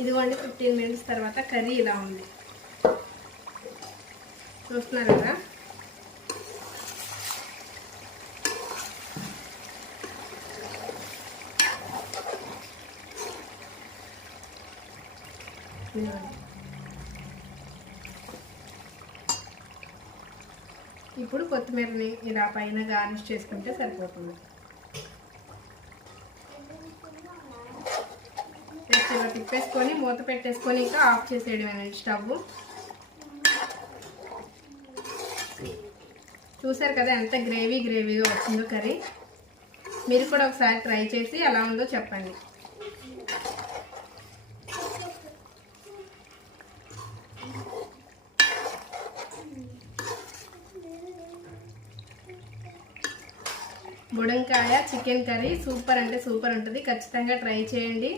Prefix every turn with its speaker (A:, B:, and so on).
A: ఇదిగోండి fifteen minutes తర్వాత curry ఇలా ఉంది. చూస్తున్నారు కదా? ఇప్పుడు కొత్తిమీరని ఇలా పైన గార్నిష్ చేసుకుంటే సరిపోతుంది. ఇలా తిప్పేసుకొని మూత పెట్టేసుకొని ఇంకా ఆఫ్ చేసేయడమేనండి స్టవ్. చూసారు కదా ఎంత గ్రేవీ గ్రేవీగా వచ్చిందో కర్రీ. మీరు కూడా ఒకసారి ట్రై చేసి ఎలా ఉందో చెప్పండి. బుడంకాయ చికెన్ కర్రీ సూపర్ అంటే సూపర్ ఉంటుంది. ఖచ్చితంగా ట్రై చేయండి.